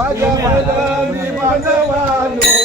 माझ्या मी मानवानो.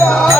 Yeah.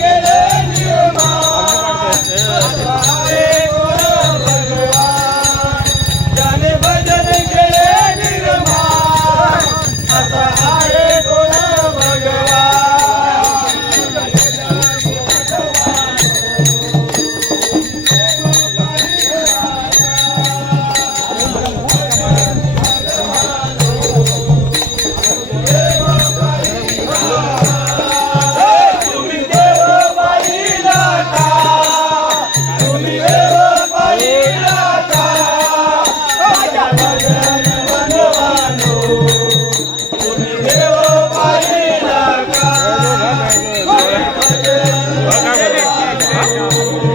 ಕೇಳ चला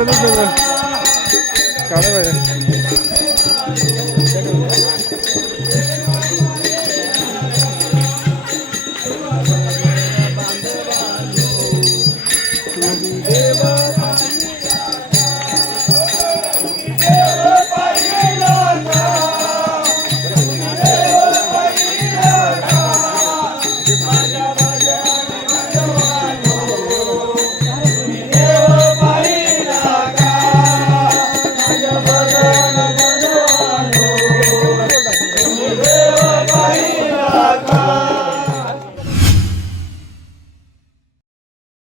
Cara do. Cara, é velho.